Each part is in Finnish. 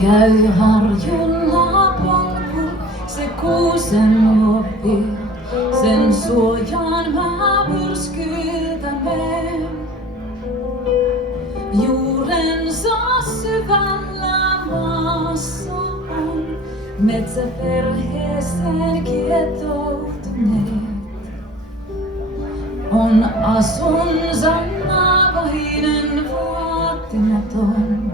Käy harjulla polku, se kuusen luopi, sen suojaan mä myrskyiltä menen. Juurensa syvällä maassa on metsäperheeseen kietoutuneet. On asunsa naavainen vaatimaton,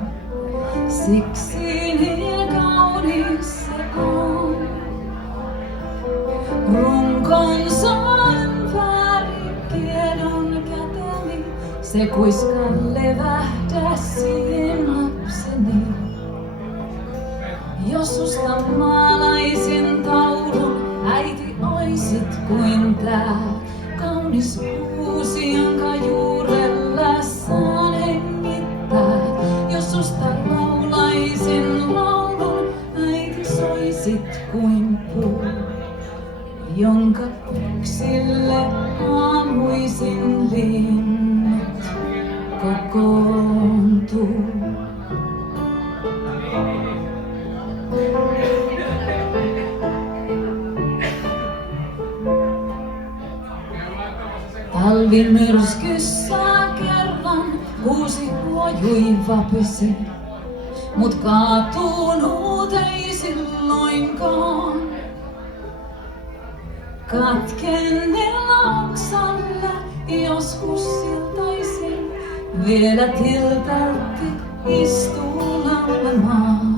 siksi niin kaunis se on. Runkonsa ympäri kiedon käteni, se kuiskaa levähdäsiin lapseni. Jos susta maalaisin taulun, äiti oisit kuin tää kaunis kuusi, jonka juurella saan hengittää. Jos susta laulaisin laulun, äiti soisit kuin puu, jonka yksille aamuisin linnut kokoontuu. Talvin myrskyssä kerran kuusi huojui vapisi, mut kaatunut ei silloinkaan. Katkennella oksalle joskus siltaisin vielä tiltälti istuu laulamaan.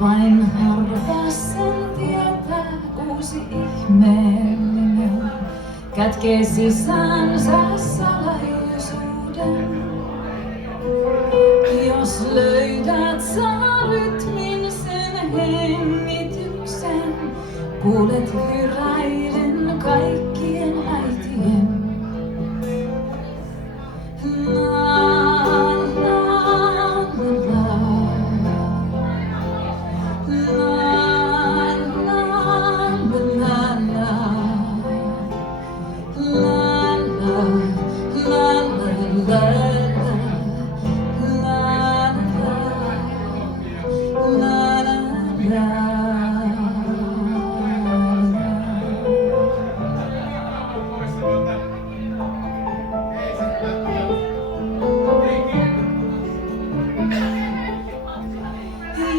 Vain harva sen tietää, uusi ihmeellinen kätkee sisäänsä salaisuuden. Jos löydät sä rytmin sen hengityksen, kuulet hyräilen kaikkien äitien.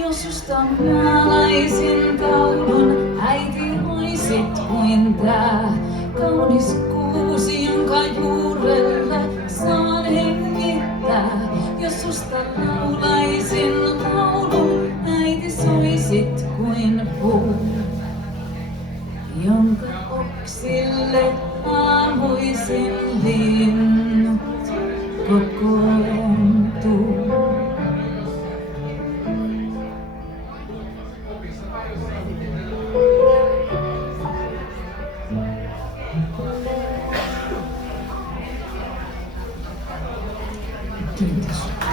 Jos susta maalaisin taulun, äiti oisit kuin tää kaunis kuusi, jonka juurelle saan hengittää. Jos susta laulaisin laulun, äiti soisit kuin puu, jonka oksille aamuisin linnut kokoontuu. Kiitos.